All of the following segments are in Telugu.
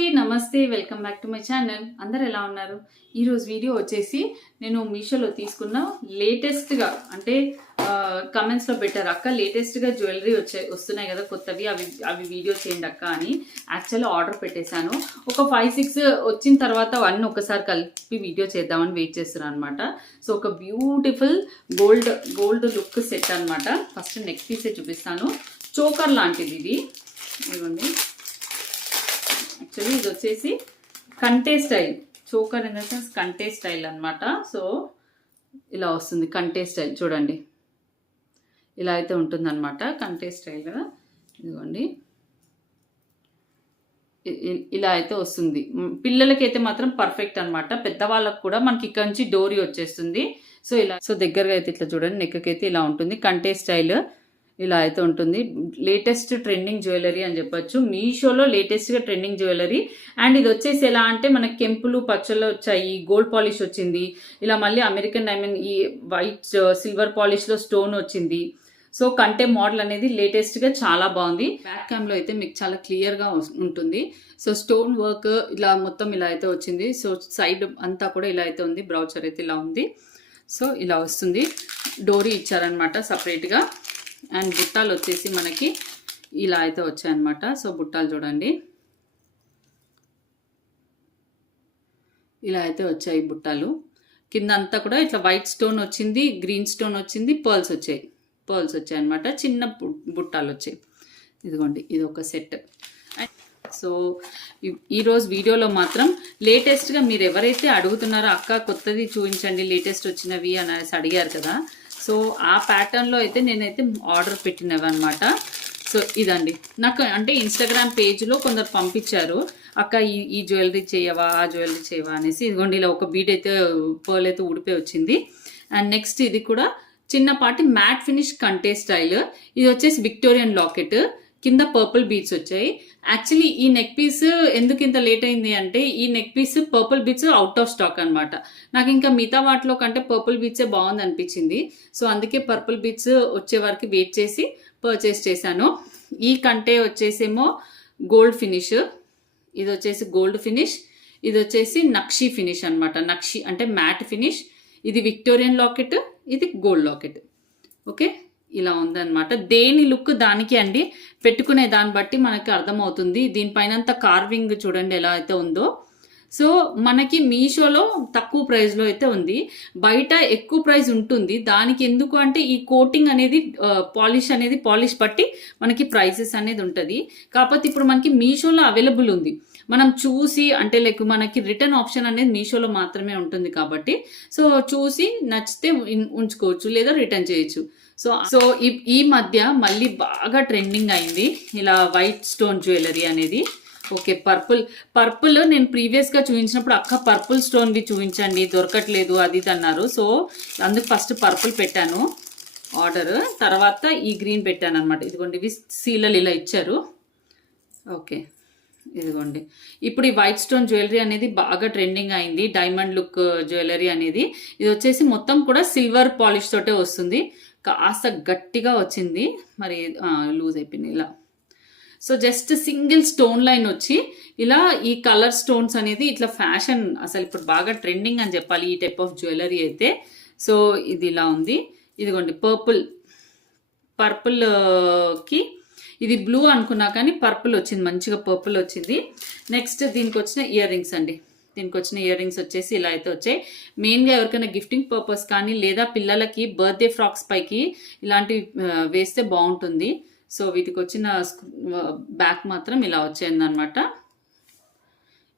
అండి, నమస్తే. Welcome back to my channel. అందరు ఎలా ఉన్నారు? ఈరోజు వీడియో వచ్చేసి నేను మీషోలో తీసుకున్న లేటెస్ట్గా అంటే కమెంట్స్లో పెట్టారు, అక్క లేటెస్ట్గా జ్యువెలరీ వస్తున్నాయి కదా కొత్తవి, అవి వీడియో చేయండి అక్క అని. యాక్చువల్లీ ఆర్డర్ పెట్టేశాను. ఒక 5-6 వచ్చిన తర్వాత అవన్నీ ఒకసారి కలిపి వీడియో చేద్దామని వెయిట్ చేస్తున్నాను అనమాట. సో ఒక బ్యూటిఫుల్ గోల్డ్ లుక్ సెట్ అనమాట. ఫస్ట్ నెక్ పీసే చూపిస్తాను. చోకర్ లాంటిది ఇది, ఇదిగోండి. యాక్చువల్లీ ఇది వచ్చేసి కంటే style, choker in the sense కంటే స్టైల్ అనమాట. సో ఇలా వస్తుంది కంటే స్టైల్, చూడండి ఇలా అయితే ఉంటుందన్నమాట కంటే స్టైల్. ఇదిగోండి ఇలా అయితే వస్తుంది. పిల్లలకైతే మాత్రం పర్ఫెక్ట్ అనమాట. పెద్దవాళ్ళకు కూడా మనకి ఇక్కడ నుంచి డోరీ వచ్చేస్తుంది. సో ఇలా దగ్గరగా అయితే ఇట్లా చూడండి, నెక్కి అయితే ఇలా ఉంటుంది కంటే స్టైల్. ఇలా అయితే ఉంటుంది. లేటెస్ట్ ట్రెండింగ్ జ్యువెలరీ అని చెప్పొచ్చు. మీషోలో లేటెస్ట్గా ట్రెండింగ్ జ్యువెలరీ. అండ్ ఇది వచ్చేసి ఎలా అంటే మనకి కెంపులు పచ్చళ్ళు వచ్చాయి, గోల్డ్ పాలిష్ వచ్చింది, ఇలా మళ్ళీ అమెరికన్ డైమండ్ ఈ వైట్ సిల్వర్ పాలిష్లో స్టోన్ వచ్చింది. సో కంటే మోడల్ అనేది లేటెస్ట్గా చాలా బాగుంది. బ్యాక్ క్యామ్లో అయితే మీకు చాలా క్లియర్గా ఉంటుంది. సో స్టోన్ వర్క్ ఇలా మొత్తం ఇలా అయితే వచ్చింది. సో సైడ్ అంతా కూడా ఇలా అయితే ఉంది. బ్రౌచర్ అయితే ఇలా ఉంది. సో ఇలా వస్తుంది. డోరీ ఇచ్చారనమాట సపరేట్గా. అండ్ బుట్టాలు వచ్చేసి మనకి ఇలా అయితే వచ్చాయన్నమాట. సో బుట్టాలు చూడండి ఇలా అయితే వచ్చాయి బుట్టాలు. కింద అంతా కూడా ఇట్లా వైట్ స్టోన్ వచ్చింది, గ్రీన్ స్టోన్ వచ్చింది, పర్ల్స్ వచ్చాయి అనమాట. చిన్న బుట్టాలు వచ్చాయి. ఇదిగోండి ఇది ఒక సెట్. సో ఈరోజు వీడియోలో మాత్రం లేటెస్ట్గా మీరు ఎవరైతే అడుగుతున్నారో అక్క కొత్తది చూపించండి లేటెస్ట్ వచ్చినవి అనేసి అడిగారు కదా. సో ఆ ప్యాటర్న్లో అయితే నేనైతే ఆర్డర్ పెట్టినవి అనమాట. సో ఇదండి నాకు అంటే ఇన్స్టాగ్రామ్ పేజ్లో కొందరు పంపించారు, అక్క ఈ జ్యువెలరీ చేయవా, ఆ జ్యువెలరీ చేయవా అనేసి. ఇదిగోండి ఇలా ఒక బీడ్ అయితే పర్ల్ అయితే ఊడిపోయి వచ్చింది. అండ్ నెక్స్ట్ ఇది కూడా చిన్నపాటి మ్యాట్ ఫినిష్ కంటే స్టైల్. ఇది వచ్చేసి విక్టోరియన్ లాకెట్, కింద పర్పుల్ బీడ్స్ వచ్చాయి. యాక్చువల్లీ ఈ నెక్ పీస్ ఎందుకు ఇంత లేట్ అయింది అంటే ఈ neck piece purple beads out of stock అనమాట. నాకు ఇంకా మిగతా వాటిలో కంటే పర్పుల్ బీడ్సే బాగుంది అనిపించింది. సో అందుకే పర్పుల్ బీడ్స్ వచ్చే వరకు వెయిట్ చేసి పర్చేస్ చేశాను. ఈ కంటే వచ్చేసేమో గోల్డ్ ఫినిష్, ఇది వచ్చేసి గోల్డ్ ఫినిష్, ఇది వచ్చేసి నక్షి ఫినిష్ అనమాట. నక్షి అంటే మ్యాట్ ఫినిష్. ఇది విక్టోరియన్ లాకెట్, ఇది గోల్డ్ లాకెట్. ఓకే ఇలా ఉందన్నమాట. దేని లుక్ దానికి అండి, పెట్టుకునే దాన్ని బట్టి మనకి అర్థమవుతుంది. దీనిపైన అంతా కార్వింగ్ చూడండి ఎలా అయితే ఉందో. సో మనకి మీషోలో తక్కువ ప్రైస్లో అయితే ఉంది, బయట ఎక్కువ ప్రైస్ ఉంటుంది. దానికి ఎందుకు అంటే ఈ కోటింగ్ అనేది పాలిష్ బట్టి మనకి ప్రైసెస్ అనేది ఉంటుంది. కాకపోతే ఇప్పుడు మనకి మీషోలో అవైలబుల్ ఉంది. మనం చూసి అంటే లైక్ మనకి రిటర్న్ ఆప్షన్ అనేది మీషోలో మాత్రమే ఉంటుంది కాబట్టి సో చూసి నచ్చితే ఉంచుకోవచ్చు లేదా రిటర్న్ చేయొచ్చు. సో ఈ మధ్య మళ్ళీ బాగా ట్రెండింగ్ అయింది ఇలా వైట్ స్టోన్ జ్యువెలరీ అనేది. ఓకే పర్పుల్ నేను ప్రీవియస్గా చూపించినప్పుడు అక్క పర్పుల్ స్టోన్వి చూపించండి దొరకట్లేదు అది అన్నారు. సో అందుకు ఫస్ట్ పర్పుల్ పెట్టాను ఆర్డర్, తర్వాత ఈ గ్రీన్ పెట్టాను అనమాట. ఇదిగోండి ఇవి సీలలు ఇలా ఇచ్చారు. ఓకే ఇదిగోండి ఇప్పుడు ఈ వైట్ స్టోన్ జ్యువెలరీ అనేది బాగా ట్రెండింగ్ అయింది, డైమండ్ లుక్ జ్యువెలరీ అనేది. ఇది వచ్చేసి మొత్తం కూడా సిల్వర్ పాలిష్ తోటే వస్తుంది, కాస్త గట్టిగా వచ్చింది, మరి లూజ్ అయిపోయింది ఇలా. So just single stone line వచ్చి ఇలా ఈ కలర్ స్టోన్స్ అనేది ఇట్లా ఫ్యాషన్ అసలు ఇప్పుడు బాగా ట్రెండింగ్ అని చెప్పాలి ఈ టైప్ ఆఫ్ జ్యువెలరీ అయితే. సో ఇది ఇలా ఉంది. ఇదిగోండి పర్పుల్కి ఇది బ్లూ అనుకున్నా కానీ పర్పుల్ వచ్చింది, మంచిగా పర్పుల్ వచ్చింది. నెక్స్ట్ దీనికి వచ్చిన ఇయర్ రింగ్స్ అండి. దీనికి వచ్చిన ఇయర్ రింగ్స్ వచ్చేసి ఇలా అయితే వచ్చాయి. మెయిన్గా ఎవరికైనా గిఫ్టింగ్ పర్పస్ కానీ లేదా పిల్లలకి బర్త్డే ఫ్రాక్స్ పైకి ఇలాంటివి వేస్తే బాగుంటుంది. సో వీటికి వచ్చిన బ్యాక్ మాత్రం ఇలా వచ్చాయిందనమాట.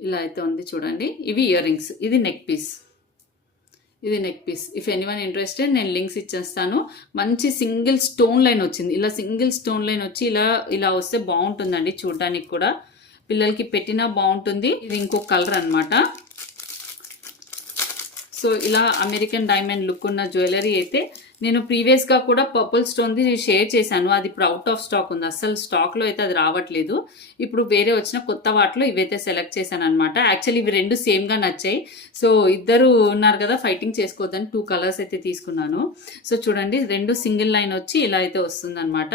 ఇలా అయితే ఉంది చూడండి. ఇవి ఇయర్ రింగ్స్, ఇది neck piece. If anyone interested నేను లింక్స్ ఇచ్చేస్తాను. మంచి సింగిల్ స్టోన్ లైన్ వచ్చింది, ఇలా సింగిల్ స్టోన్ లైన్ వచ్చి ఇలా వస్తే బాగుంటుందండి చూడడానికి కూడా, పిల్లలకి పెట్టినా బాగుంటుంది. ఇది ఇంకో కలర్ అనమాట. సో ఇలా అమెరికన్ డైమండ్ లుక్ ఉన్న జ్యువెలరీ అయితే నేను ప్రీవియస్గా కూడా పర్పుల్ స్టోన్ది షేర్ చేశాను, అది ఇప్పుడు అవుట్ ఆఫ్ స్టాక్ ఉంది, అసలు స్టాక్లో అయితే అది రావట్లేదు. ఇప్పుడు వేరే వచ్చిన కొత్త వాటిలో ఇవైతే సెలెక్ట్ చేశాను అనమాట. యాక్చువల్లీ ఇవి రెండు సేమ్గా నచ్చాయి. సో ఇద్దరు ఉన్నారు కదా ఫైటింగ్ చేసుకోవద్దని 2 కలర్స్ అయితే తీసుకున్నాను. సో చూడండి, రెండు సింగిల్ లైన్ వచ్చి ఇలా అయితే వస్తుంది అనమాట.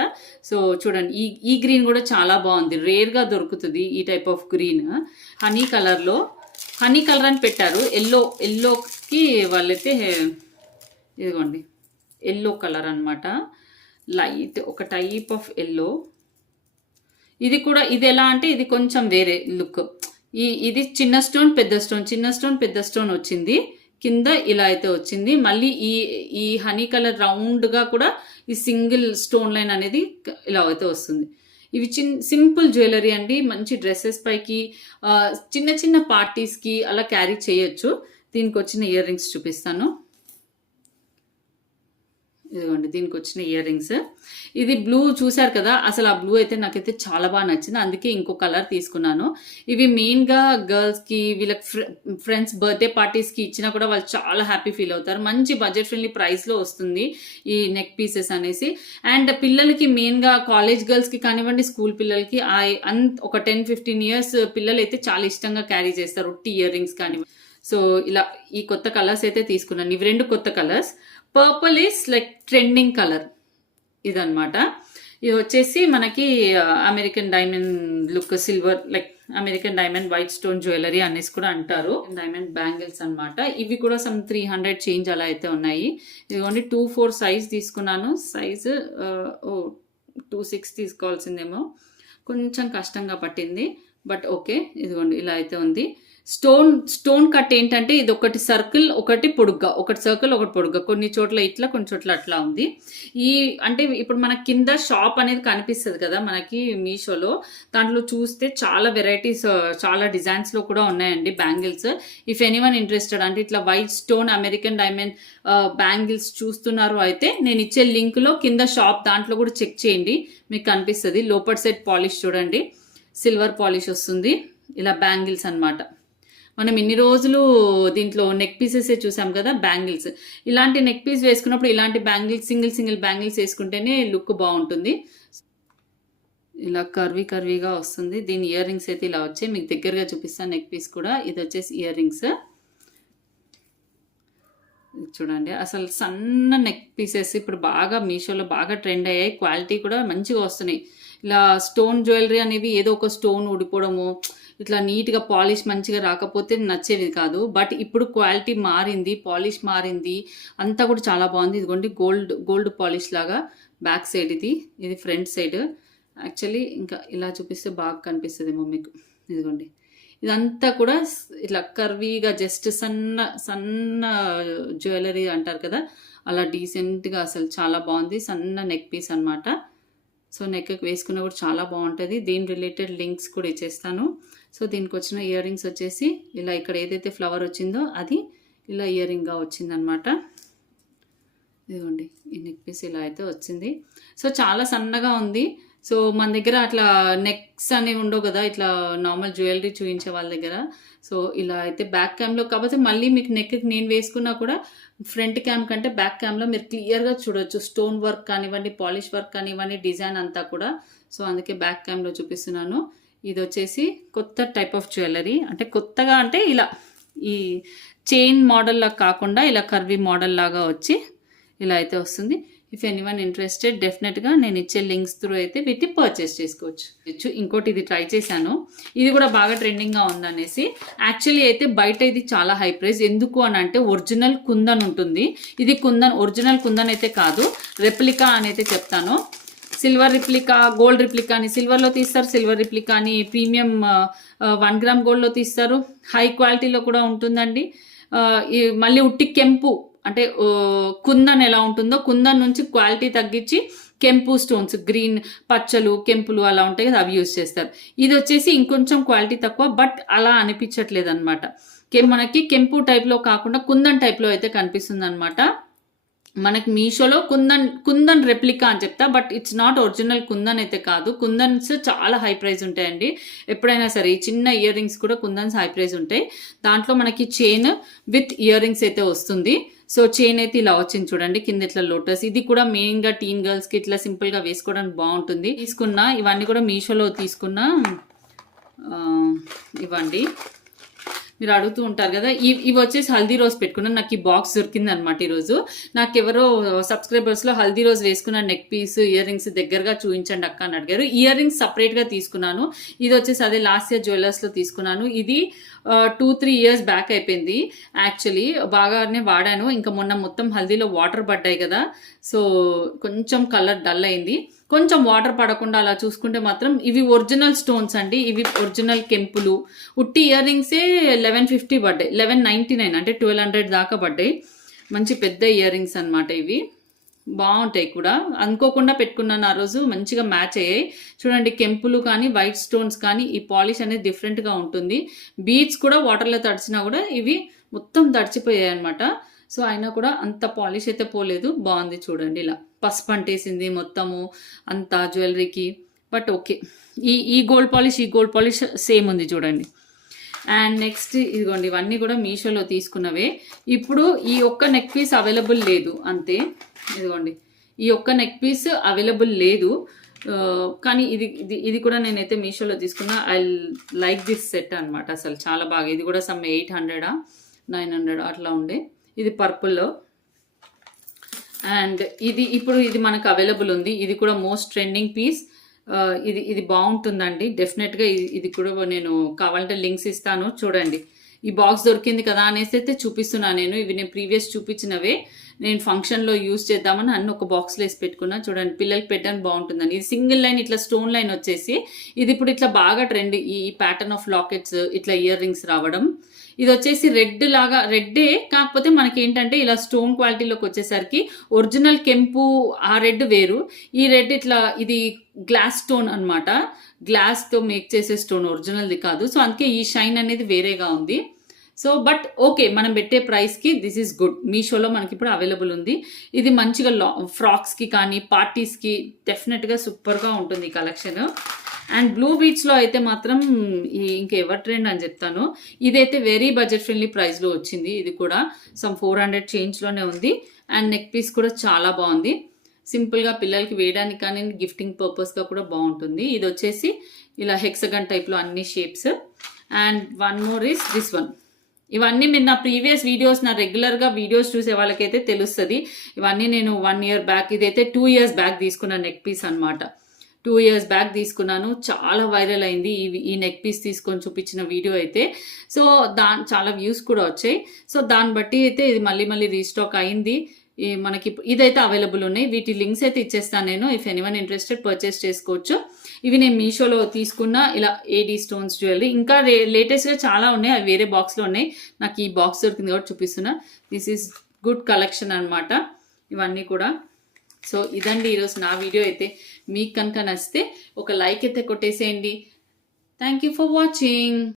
సో చూడండి, ఈ గ్రీన్ కూడా చాలా బాగుంది, రేర్గా దొరుకుతుంది ఈ టైప్ ఆఫ్ గ్రీన్. హనీ కలర్లో, హనీ కలర్ అని పెట్టారు, ఎల్లోకి వాళ్ళైతే ఇదిగోండి ఎల్లో కలర్ అనమాట, లైట్ ఒక టైప్ ఆఫ్ ఎల్లో. ఇది కూడా ఇది ఎలా అంటే ఇది కొంచెం వేరే లుక్. ఇది చిన్న స్టోన్ పెద్ద స్టోన్, చిన్న స్టోన్ పెద్ద స్టోన్ వచ్చింది, కింద ఇలా అయితే వచ్చింది. మళ్ళీ ఈ హనీ కలర్ రౌండ్గా కూడా ఈ సింగిల్ స్టోన్ లైన్ అనేది ఇలా అయితే వస్తుంది. ఇవి సింపుల్ జ్యువెలరీ అండి, మంచి డ్రెస్సెస్ పైకి చిన్న చిన్న పార్టీస్కి అలా క్యారీ చేయొచ్చు. దీనికి వచ్చిన ఇయర్ రింగ్స్ చూపిస్తాను. ఇదిగోండి, దీనికి వచ్చిన ఇయర్ రింగ్స్. ఇది బ్లూ చూసారు కదా, అసలు ఆ బ్లూ అయితే నాకైతే చాలా బాగా నచ్చింది, అందుకే ఇంకో కలర్ తీసుకున్నాను. ఇవి మెయిన్గా గర్ల్స్కి, వీళ్ళకి ఫ్రెండ్స్ బర్త్డే పార్టీస్కి ఇచ్చినా కూడా వాళ్ళు చాలా హ్యాపీ ఫీల్ అవుతారు. మంచి బడ్జెట్ ఫ్రెండ్లీ ప్రైస్లో వస్తుంది ఈ నెక్ పీసెస్ అనేసి. అండ్ పిల్లలకి మెయిన్గా కాలేజ్ గర్ల్స్కి కానివ్వండి, స్కూల్ పిల్లలకి ఒక 10-15 ఇయర్స్ పిల్లలు అయితే చాలా ఇష్టంగా క్యారీ చేస్తారు ఇయర్ రింగ్స్ కానివ్వండి. సో ఇలా ఈ కొత్త కలర్స్ అయితే తీసుకున్నాను, ఇవి రెండు కొత్త colours. Purple is like trending colour ఇదనమాట. ఇది వచ్చేసి మనకి American diamond look, silver like American diamond white stone jewellery అనేసి కూడా అంటారు. డైమండ్ బ్యాంగిల్స్ అనమాట. ఇవి కూడా సమ్ 300 చేంజ్ అలా అయితే ఉన్నాయి. ఇదిగోండి 2-4 సైజ్ తీసుకున్నాను. సైజు 2-6 తీసుకోవాల్సిందేమో, కొంచెం కష్టంగా పట్టింది, బట్ ఓకే. ఇదిగోండి ఇలా అయితే ఉంది. స్టోన్ కట్ ఏంటంటే ఇది ఒకటి సర్కిల్ ఒకటి పొడుగ్గా, ఒకటి సర్కిల్ ఒకటి పొడుగ్గా, కొన్ని చోట్ల ఇట్లా కొన్ని చోట్ల అట్లా ఉంది. అంటే ఇప్పుడు మన కింద షాప్ అనేది కనిపిస్తుంది కదా మనకి మీషోలో, దాంట్లో చూస్తే చాలా వెరైటీస్, చాలా డిజైన్స్లో కూడా ఉన్నాయండి బ్యాంగిల్స్. ఇఫ్ ఎనీవన్ ఇంట్రెస్టెడ్ అంటే ఇట్లా white stone American diamond bangles చూస్తున్నారు అయితే నేను ఇచ్చే లింక్లో కింద షాప్ దాంట్లో కూడా చెక్ చేయండి, మీకు కనిపిస్తుంది. లోపర్ సెట్ పాలిష్ చూడండి, సిల్వర్ పాలిష్ వస్తుంది. ఇలా బ్యాంగిల్స్ అనమాట. మనం ఇన్ని రోజులు దీంట్లో నెక్ పీసెస్ చూసాం కదా బ్యాంగిల్స్, ఇలాంటి నెక్ పీస్ వేసుకున్నప్పుడు ఇలాంటి బ్యాంగిల్స్ సింగిల్ బ్యాంగిల్స్ వేసుకుంటేనే లుక్ బాగుంటుంది. ఇలా కర్వీగా వస్తుంది. దీని ఇయర్ రింగ్స్ అయితే ఇలా వచ్చాయి, మీకు దగ్గరగా చూపిస్తాను. నెక్ పీస్ కూడా ఇది వచ్చేసి ఇయర్ రింగ్స్ చూడండి. అసలు సన్న నెక్ పీసెస్ ఇప్పుడు బాగా మీషోలో బాగా ట్రెండ్ అయ్యాయి, క్వాలిటీ కూడా మంచిగా వస్తున్నాయి. ఇలా స్టోన్ జ్యువెలరీ అనేవి ఏదో ఒక స్టోన్ ఊడిపోవడము, ఇట్లా నీట్గా పాలిష్ మంచిగా రాకపోతే నచ్చేది కాదు. బట్ ఇప్పుడు క్వాలిటీ మారింది, పాలిష్ మారింది, అంతా కూడా చాలా బాగుంది. ఇదిగోండి గోల్డ్ పాలిష్ లాగా బ్యాక్ సైడ్, ఇది ఫ్రంట్ సైడ్. యాక్చువల్లీ ఇంకా ఇలా చూపిస్తే బాగా కనిపిస్తుందేమో మీకు. ఇదిగోండి ఇదంతా కూడా ఇట్లా కర్వీగా జస్ట్ సన్న జ్యువెలరీ అంటారు కదా, అలా డీసెంట్గా అసలు చాలా బాగుంది. సన్న నెక్ పీస్ అనమాట. సో నెక్ వేసుకున్నా కూడా చాలా బాగుంటుంది. దీని రిలేటెడ్ లింక్స్ కూడా ఇచ్చేస్తాను. సో దీనికి వచ్చిన ఇయర్ రింగ్స్ వచ్చేసి ఇలా, ఇక్కడ ఏదైతే ఫ్లవర్ వచ్చిందో అది ఇలా ఇయర్ రింగ్గా వచ్చిందనమాట. ఇదిగోండి ఈ నెక్ పీస్ ఇలా అయితే వచ్చింది. సో చాలా సన్నగా ఉంది. సో మన దగ్గర అట్లా నెక్స్ అనేవి ఉండవు కదా, ఇట్లా నార్మల్ జ్యువెలరీ చూపించే వాళ్ళ దగ్గర. సో ఇలా అయితే బ్యాక్ క్యామ్లో, కాకపోతే మళ్ళీ మీకు నెక్కి నేను వేసుకున్నా కూడా ఫ్రంట్ క్యామ్ కంటే బ్యాక్ క్యామ్లో మీరు క్లియర్గా చూడొచ్చు, స్టోన్ వర్క్ కానివ్వండి, పాలిష్ వర్క్ కానివ్వండి, డిజైన్ అంతా కూడా. సో అందుకే బ్యాక్ క్యామ్లో చూపిస్తున్నాను. ఇది వచ్చేసి కొత్త టైప్ ఆఫ్ జ్యువెలరీ, అంటే కొత్తగా అంటే ఇలా ఈ చైన్ మోడల్లా కాకుండా ఇలా కర్వీ మోడల్ లాగా వచ్చి ఇలా అయితే వస్తుంది. ఇఫ్ ఎనీవన్ ఇంట్రెస్టెడ్ డెఫినెట్గా నేను ఇచ్చే లింక్స్ త్రూ అయితే వీటిని పర్చేస్ చేసుకోవచ్చు. ఇంకోటి ఇది ట్రై చేశాను, ఇది కూడా బాగా ట్రెండింగ్గా ఉందనేసి. యాక్చువల్లీ అయితే బయట ఇది చాలా హై ప్రైస్. ఎందుకు అని అంటే ఒరిజినల్ కుందన్ ఉంటుంది, ఇది కుందన్, ఒరిజినల్ కుందన్ అయితే కాదు, రెప్లికా అని అయితే చెప్తాను. సిల్వర్ రిప్లికా, గోల్డ్ రిప్లికా అని సిల్వర్లో తీస్తారు, సిల్వర్ రిప్లికా అని ప్రీమియం 1 గ్రామ్ గోల్డ్లో తీస్తారు, హై క్వాలిటీలో కూడా ఉంటుందండి. మళ్ళీ ఉట్టి కెంపు అంటే కుందన్ ఎలా ఉంటుందో కుందన్ నుంచి క్వాలిటీ తగ్గించి కెంపు స్టోన్స్, గ్రీన్ పచ్చలు కెంపులు అలా ఉంటాయి కదా, అవి యూజ్ చేస్తారు. ఇది వచ్చేసి ఇంకొంచెం క్వాలిటీ తక్కువ, బట్ అలా అనిపించట్లేదు అనమాట. మనకి కెంపు టైప్లో కాకుండా కుందన్ టైప్లో అయితే కనిపిస్తుంది అనమాట. మనకి మీషోలో కుందన్ రెప్లికా అని చెప్తా, but it's not original kundan అయితే కాదు. కుందన్స్ చాలా హై ప్రైస్ ఉంటాయండి ఎప్పుడైనా సరే. ఈ చిన్న ఇయర్ రింగ్స్ కూడా కుందన్స్ హై ప్రైస్ ఉంటాయి. దాంట్లో మనకి చైన్ విత్ ఇయర్ రింగ్స్ అయితే వస్తుంది. సో చైన్ అయితే ఇలా వచ్చింది చూడండి, కింద ఇట్లా లోటస్. ఇది కూడా మెయిన్గా టీన్ గర్ల్స్కి ఇట్లా సింపుల్గా వేసుకోవడానికి బాగుంటుంది. తీసుకున్నా ఇవన్నీ కూడా మీషోలో తీసుకున్న ఇవ్వండి. మీరు అడుగుతూ ఉంటారు కదా, ఇవి వచ్చేసి హల్దీ రోజ్ పెట్టుకున్నాను. నాకు ఈ బాక్స్ దొరికింది అనమాట ఈరోజు. నాకు ఎవరో సబ్స్క్రైబర్స్లో హల్దీ రోజ్ వేసుకున్న నెక్ పీస్, ఇయర్ రింగ్స్ దగ్గరగా చూపించండి అక్క అని అడిగారు. ఇయర్ రింగ్స్ సపరేట్గా తీసుకున్నాను. ఇది వచ్చేసి అదే లాస్ట్ ఇయర్ జ్యువెలర్స్లో తీసుకున్నాను. ఇది 2-3 years బ్యాక్ అయిపోయింది యాక్చువల్లీ. బాగానే వాడాను. ఇంకా మొన్న మొత్తం హల్దీలో వాటర్ పడ్డాయి కదా, సో కొంచెం కలర్ డల్ అయింది. కొంచెం వాటర్ పడకుండా అలా చూసుకుంటే మాత్రం ఇవి ఒరిజినల్ స్టోన్స్ అండి. ఇవి ఒరిజినల్ కెంపులు. ఉట్టి ఇయర్ రింగ్సే 1150 పడ్డాయి, 1199 అంటే 1200 దాకా పడ్డాయి. మంచి పెద్ద ఇయర్ రింగ్స్ అనమాట ఇవి. బాగుంటాయి కూడా. అనుకోకుండా పెట్టుకున్నాను ఆ రోజు, మంచిగా మ్యాచ్ అయ్యాయి. చూడండి, కెంపులు కానీ వైట్ స్టోన్స్ కానీ ఈ పాలిష్ అనేది డిఫరెంట్గా ఉంటుంది. బీడ్స్ కూడా వాటర్లో తడిచినా కూడా ఇవి మొత్తం తడిచిపోయాయి అనమాట. సో అయినా కూడా అంత పాలిష్ అయితే పోలేదు. బాగుంది చూడండి, ఇలా పసుపు అంటేసింది మొత్తము అంత జ్యువెలరీకి. బట్ ఓకే, ఈ గోల్డ్ పాలిష్ సేమ్ ఉంది చూడండి. అండ్ నెక్స్ట్ ఇదిగోండి, ఇవన్నీ కూడా మీషోలో తీసుకున్నవే. ఇప్పుడు ఈ ఒక్క నెక్ పీస్ అవైలబుల్ లేదు అంతే. ఇదిగోండి, ఈ ఒక్క నెక్ పీస్ అవైలబుల్ లేదు, కానీ ఇది కూడా నేనైతే మీషోలో తీసుకున్నా. ఐ లైక్ దిస్ సెట్ అనమాట. అసలు చాలా బాగా. ఇది కూడా సమ్ 800-900 అట్లా ఉండే. ఇది పర్పుల్లో. అండ్ ఇది మనకు అవైలబుల్ ఉంది. ఇది కూడా మోస్ట్ ట్రెండింగ్ పీస్. ఇది బాగుంటుందండి డెఫినెట్గా. ఇది కూడా నేను కావాలంటే లింక్స్ ఇస్తాను చూడండి. ఈ బాక్స్ దొరికింది కదా అనేసి అయితే చూపిస్తున్నాను నేను. ఇవి నేను ప్రీవియస్ చూపించినవే. నేను ఫంక్షన్లో యూజ్ చేద్దామని అన్ని ఒక బాక్స్లో వేసి పెట్టుకున్నా. చూడండి, పిల్లలకి పెట్టడానికి బాగుంటుందని. ఇది సింగిల్ లైన్ ఇట్లా స్టోన్ లైన్ వచ్చేసి ఇది ఇప్పుడు ఇట్లా బాగా ట్రెండ్. ఈ ప్యాటర్న్ ఆఫ్ లాకెట్స్, ఇట్లా ఇయర్ రింగ్స్ రావడం. ఇది వచ్చేసి రెడ్డే, కాకపోతే మనకి ఏంటంటే ఇలా స్టోన్ క్వాలిటీలోకి వచ్చేసరికి ఒరిజినల్ కెంపు ఆ రెడ్ వేరు. ఈ రెడ్ ఇట్లా ఇది గ్లాస్ స్టోన్ అనమాట. గ్లాస్తో మేక్ చేసే స్టోన్, ఒరిజినల్ది కాదు. సో అందుకే ఈ షైన్ అనేది వేరేగా ఉంది. సో బట్ ఓకే, మనం పెట్టే ప్రైస్కి దిస్ ఈస్ గుడ్. మీషోలో మనకి ఇప్పుడు అవైలబుల్ ఉంది. ఇది మంచిగా ఫ్రాక్స్కి కానీ పార్టీస్కి డెఫినెట్గా సూపర్గా ఉంటుంది ఈ కలెక్షన్. అండ్ బ్లూ బీట్స్లో అయితే మాత్రం ఇంకా ఎవర్ ట్రెండ్ అని చెప్తాను. ఇదైతే వెరీ బడ్జెట్ ఫ్రెండ్లీ ప్రైస్లో వచ్చింది. ఇది కూడా సమ్ 400 చేంజ్లోనే ఉంది. అండ్ నెక్ పీస్ కూడా చాలా బాగుంది. సింపుల్గా పిల్లలకి వేయడానికి కానీ గిఫ్టింగ్ పర్పస్గా కూడా బాగుంటుంది. ఇది వచ్చేసి ఇలా హెక్సగన్ టైప్లో అన్ని shapes. And one more is this one. ఇవన్నీ మీరు నా ప్రీవియస్ వీడియోస్, నా రెగ్యులర్గా వీడియోస్ చూసే వాళ్ళకైతే తెలుస్తుంది. ఇవన్నీ నేను 1 year బ్యాక్, ఇదైతే 2 years బ్యాక్ తీసుకున్న నెక్ పీస్ అనమాట. 2 years బ్యాక్ తీసుకున్నాను. చాలా వైరల్ అయింది ఈ నెక్ పీస్ తీసుకొని చూపించిన వీడియో అయితే. సో చాలా వ్యూస్ కూడా వచ్చాయి. సో దాన్ని బట్టి అయితే ఇది మళ్ళీ రీస్టాక్ అయింది. మనకి ఇదైతే అవైలబుల్ ఉన్నాయి. వీటి లింక్స్ అయితే ఇచ్చేస్తాను నేను. ఇఫ్ ఎనీవన్ ఇంట్రెస్టెడ్ పర్చేస్ చేసుకోవచ్చు. ఇవి నేను మీషోలో తీసుకున్న ఇలా ఏడీ స్టోన్స్ జ్యువెలరీ. ఇంకా లేటెస్ట్గా చాలా ఉన్నాయి, అవి వేరే బాక్స్లో ఉన్నాయి. నాకు ఈ బాక్స్ దొరికింది కాబట్టి చూపిస్తున్నా. దిస్ ఈజ్ గుడ్ కలెక్షన్ అనమాట ఇవన్నీ కూడా. సో ఇదండి ఈరోజు నా వీడియో అయితే. మీకు కనుక నచ్చితే ఒక లైక్ అయితే కొట్టేసేయండి. Thank you for watching.